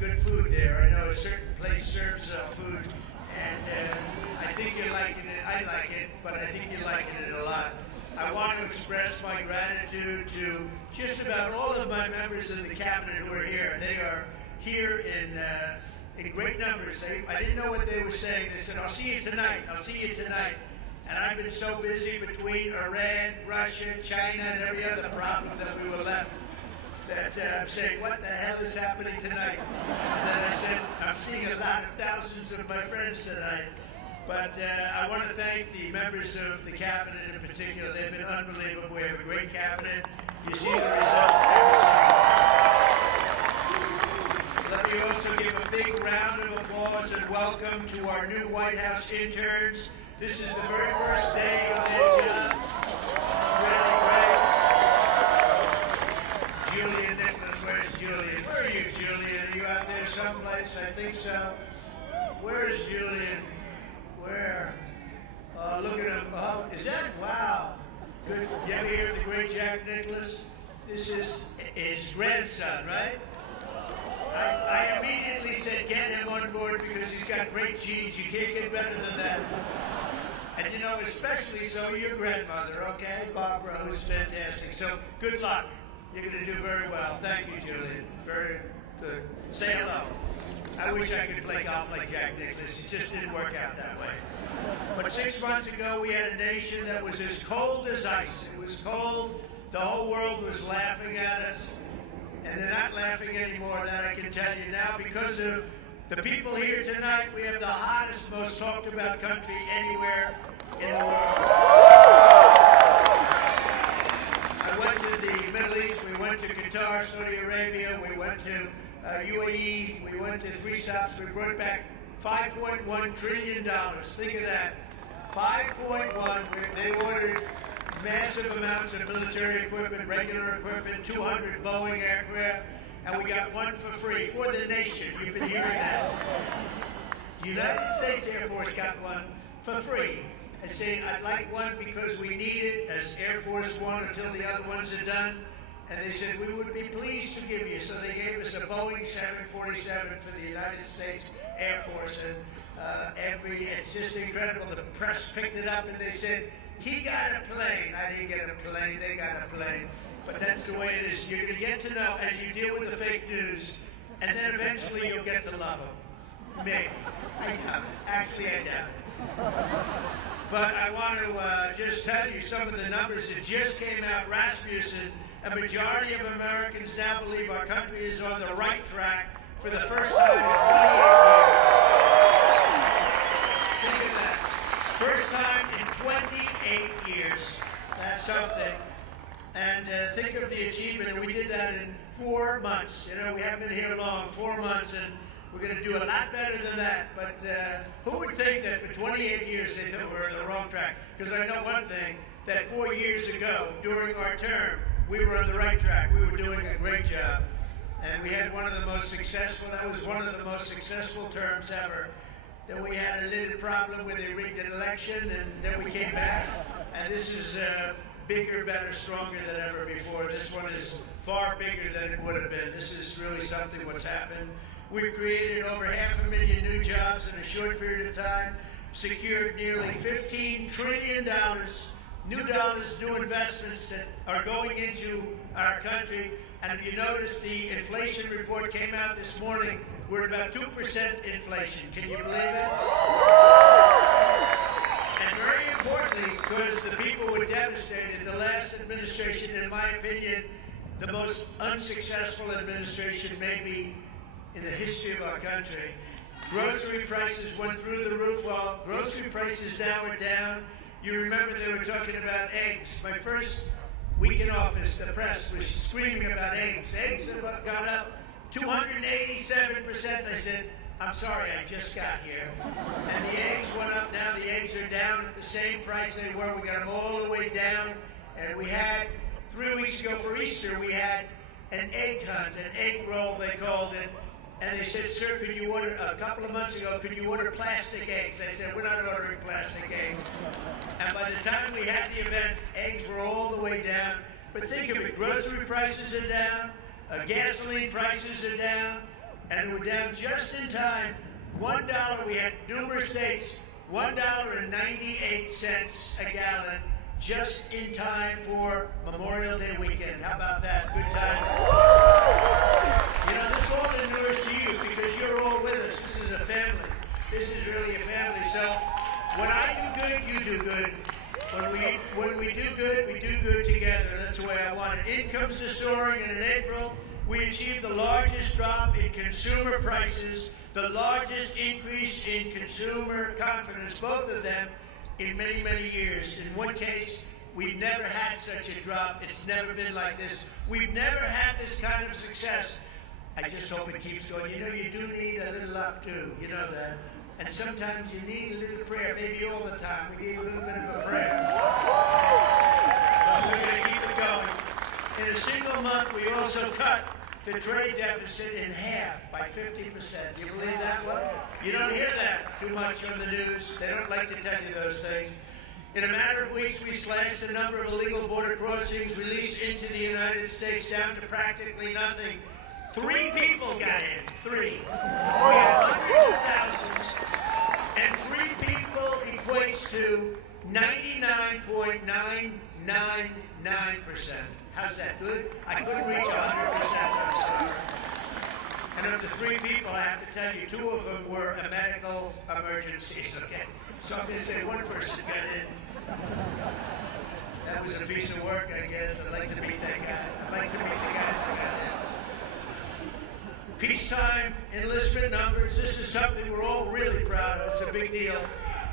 good food there. I know a certain place serves food, and I think you're liking it. I like it, but I think you're liking it a lot. I want to express my gratitude to just about all of my members of the cabinet who are here. They are here in great numbers. I didn't know what they were saying. They said, "I'll see you tonight. I'll see you tonight." And I've been so busy between Iran, Russia, China, and every other problem that we were left that I'm saying, what the hell is happening tonight? And then I said, I'm seeing a lot of thousands of my friends tonight. But I want to thank the members of the cabinet in particular. They've been unbelievable. We have a great cabinet. You see the results every single. Let me also give a big round of applause and welcome to our new White House interns. This is the very first day of their job. Really great. Julian Nicholas, where's Julian? Where are you, Julian? Are you out there someplace? I think so. Where's Julian? Where? Look at him. Oh, is that? Wow. Good. You ever hear of the great Jack Nicklaus? This is his grandson, right? I immediately said, get him on board because he's got great genes. You can't get better than that. And you know, especially so your grandmother, okay? Barbara, who's fantastic. So good luck. You're going to do very well. Thank you, Julian. Very good. Say hello. I wish I could play golf like Jack Nicklaus. It just didn't work out that way. But 6 months ago, we had a nation that was as cold as ice. It was cold. The whole world was laughing at us. And they're not laughing anymore, that I can tell you now, because of the people here tonight. We have the hottest, most talked about country anywhere in the world. I went to the Middle East, we went to Qatar, Saudi Arabia, we went to UAE, we went to 3 stops, we brought back $5.1 trillion. Think of that. 5.1, they ordered massive amounts of military equipment, regular equipment, 200 Boeing aircraft, and we got one for free for the nation. You've been hearing that. The United States Air Force got one for free. I say I'd like one because we need it as Air Force One until the other ones are done. And they said we would be pleased to give you. So they gave us a Boeing 747 for the United States Air Force, and it's just incredible. The press picked it up and they said, he got a plane. I didn't get a plane, they got a plane. But that's the way it is. You're going to get to know as you deal with the fake news, and then eventually you'll get to love them. Maybe. I doubt it. Actually, I doubt it. But I want to just tell you some of the numbers that just came out. Rasmussen, a majority of Americans now believe our country is on the right track for the first time in 28 years. Think of that. First time in 28 years. That's something. And think of the achievement. And we did that in 4 months. You know, we haven't been here long, 4 months, and we're going to do a lot better than that. But who would think that for 28 years they thought we were on the wrong track? Because I know one thing, that 4 years ago, during our term, we were on the right track. We were doing a great job. And we had one of the most successful, that was one of the most successful terms ever. Then we had a little problem with a rigged election, and then we came back. And this is bigger, better, stronger than ever before. This one is far bigger than it would have been. This is really something what's happened. We've created over 500,000 new jobs in a short period of time, secured nearly $15 trillion, new investments that are going into our country. And if you notice, the inflation report came out this morning. We're at about 2% inflation. Can you believe it? And very importantly, because the people were devastated, the last administration, in my opinion, the most unsuccessful administration maybe in the history of our country. Grocery prices went through the roof. Well, grocery prices now are down. You remember they were talking about eggs. My first week in office, the press was screaming about eggs. Eggs have gone up 287%. I said, I'm sorry, I just got here. And the eggs went up. Now the eggs are down at the same price they were. We got them all the way down. And we had, 3 weeks ago for Easter, we had an egg hunt, an egg roll they called it. And they said, sir, could you order, a couple of months ago, could you order plastic eggs? I said, we're not ordering plastic eggs. And by the time we had the event, eggs were all the way down. But think of it, grocery prices are down, gasoline prices are down, and we're down just in time. $1, we had numerous states, $1.98 a gallon, just in time for Memorial Day weekend. How about that? Good time. You know, this all endures to you because you're all with us. This is a family. This is really a family. So when I do good, you do good. When we do good, we do good together. That's the way I want it. Incomes are soaring, and in April, we achieved the largest drop in consumer prices, the largest increase in consumer confidence, both of them, in many, many years. In one case, we've never had such a drop. It's never been like this. We've never had this kind of success. I just hope it keeps going. You know, you do need a little luck, too. You know that. And sometimes you need a little prayer. Maybe all the time. We need a little bit of a prayer. But we're going to keep it going. In a single month, we also cut the trade deficit in half by 50%. Do you believe that one? You don't hear that too much on the news. They don't like to tell you those things. In a matter of weeks, we slashed the number of illegal border crossings released into the United States down to practically nothing. 3 people got in. 3. We had hundreds of thousands, and 3 people equates to 99.999%. How's that? Good? I couldn't reach 100%, I'm sorry. And of the 3 people, I have to tell you, 2 of them were a medical emergencies, okay? So I'm going to say 1 person got in. That was a piece of work, I guess. I'd like to meet that guy. I'd like to meet the guy that got in. Peacetime enlistment numbers. This is something we're all really proud of. It's a big deal.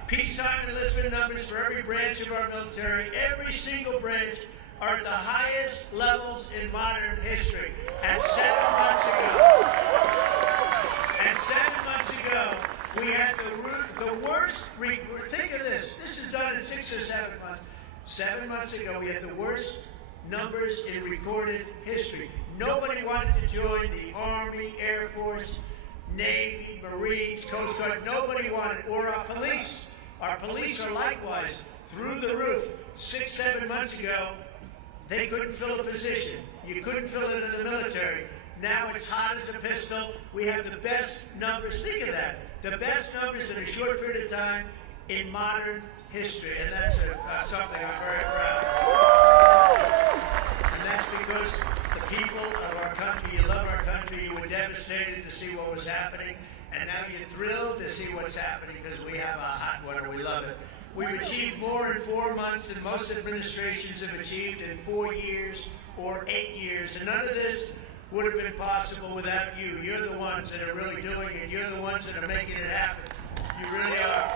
Peacetime enlistment numbers for every branch of our military, every single branch, are at the highest levels in modern history. And 7 months ago, we had the worst, think of this, this is done in 6 or 7 months. 7 months ago, we had the worst numbers in recorded history. Nobody wanted to join the Army, Air Force, Navy, Marines, Coast Guard. Nobody wanted, or our police. Our police are likewise through the roof. 6, 7 months ago, they couldn't fill a position. You couldn't fill it in the military. Now it's hot as a pistol. We have the best numbers. Think of that. The best numbers in a short period of time in modern history. And that's something I'm very proud of. And that's because the people of our country, you love our country, you were devastated to see what was happening. And now you're thrilled to see what's happening because we have a hot one and we love it. We've achieved more in 4 months than most administrations have achieved in 4 years or 8 years. And none of this would have been possible without you. You're the ones that are really doing it. You're the ones that are making it happen. You really are.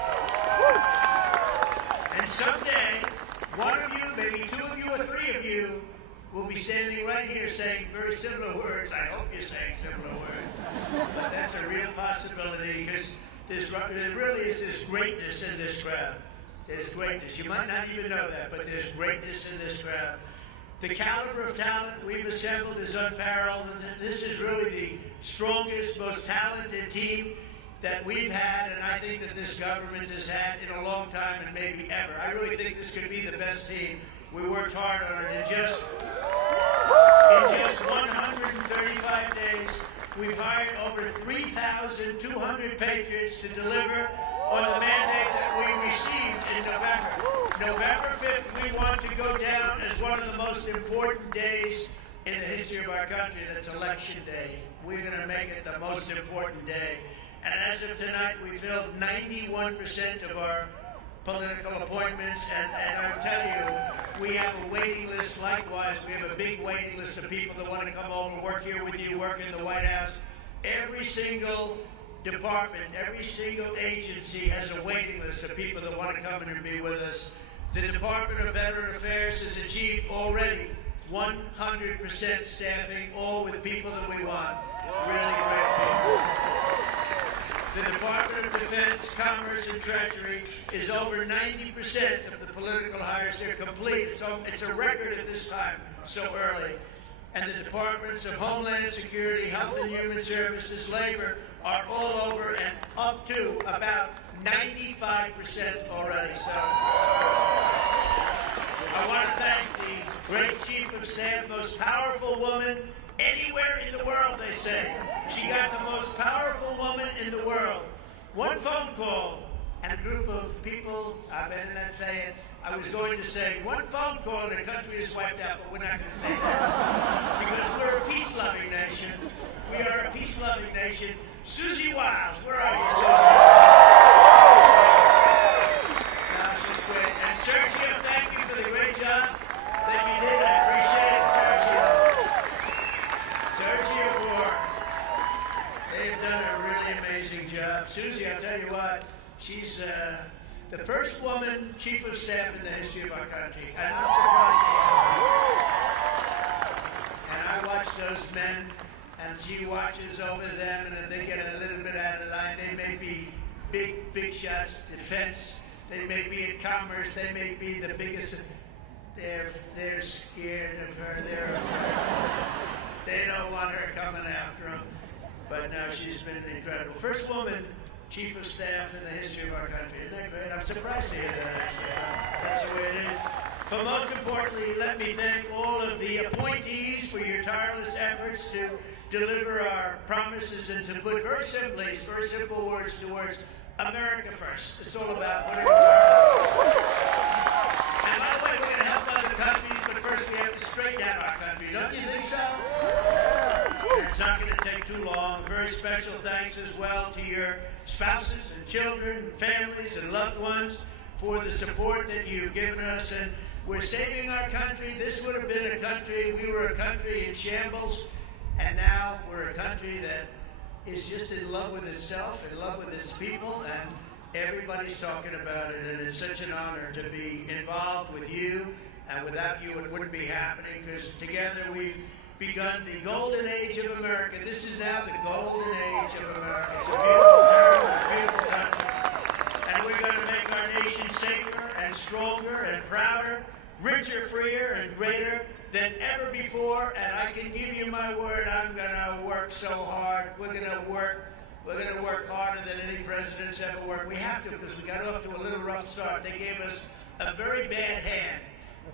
And someday, 1 of you, maybe 2 of you or 3 of you, will be standing right here saying very similar words. I hope you're saying similar words. But that's a real possibility because there really is this greatness in this crowd. There's greatness. You might not even know that, but there's greatness in this crowd. The caliber of talent we've assembled is unparalleled. This is really the strongest, most talented team that we've had, and I think that this government has had in a long time and maybe ever. I really think this could be the best team. We worked hard on it. In just 135 days, we've hired over 3,200 patriots to deliver on the mandate that we received in November. November 5th, we want to go down as one of the most important days in the history of our country. That's Election Day. We're going to make it the most important day. And as of tonight, we filled 91% of our political appointments. And I'll tell you, we have a waiting list likewise. We have a big waiting list of people that want to come over, work here with you, work in the White House. Every single department, every single agency has a waiting list of people that want to come in and be with us. The Department of Veteran Affairs has achieved already 100% staffing, all with people that we want. Really great people. The Department of Defense, Commerce, and Treasury is over 90% of the political hires. They're complete. It's a record at this time, so early. And the Departments of Homeland Security, Health and Human Services, Labor are all over and up to about 95% already. So I want to thank the great Chief of Staff, most powerful woman anywhere in the world, they say. She got the most powerful woman in the world. One phone call, and a group of people, I better not say it, I was going to say, one phone call and the country is wiped out, but we're not going to say that. Because we're a peace-loving nation. We are a peace-loving nation. Susie Wiles, where are you, Susie? No, she's great. And Sergio, thank you for the great job that you did. I appreciate it, Sergio. Sergio Gore. They've done a really amazing job. Susie, I'll tell you what, she's the first woman chief of staff in the history of our country. And I'm surprised to And I watch those men, and she watches over them, and if they get a little bit out of line, they may be big shots, defense, they may be in commerce, they may be the biggest. They're scared of her. They're afraid. They don't want her coming after them. But now she's been incredible. First woman chief of staff in the history of our country. Isn't that great? I'm surprised to hear that, actually. That's the way it is. But most importantly, let me thank all of the appointees for your tireless efforts to deliver our promises and to put very simple words towards America first. It's all about whatever. And by the way, we're going to help other countries, but first we have to straighten out our country. Don't you think so? It's not going to take too long. Very special thanks as well to your spouses and children, families and loved ones for the support that you've given us. And we're saving our country. This would have been a country, we were a country in shambles, and now we're a country that is just in love with itself, in love with its people, and everybody's talking about it. And it's such an honor to be involved with you, and without you it wouldn't be happening, because together we've begun the golden age of America. This is now the golden age of America. It's a beautiful time, a beautiful country. And we're going to make our nation safer and stronger and prouder, richer, freer, and greater than ever before. And I can give you my word, I'm going to work so hard. We're going to work harder than any president's ever worked. We have to, because we got off to a little rough start. They gave us a very bad hand.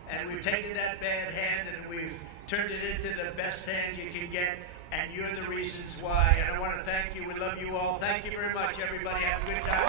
And we've taken that bad hand and we've turned it into the best hand you can get, and you're the reasons why. And I want to thank you. We love you all. Thank you very much, everybody. Have a good time.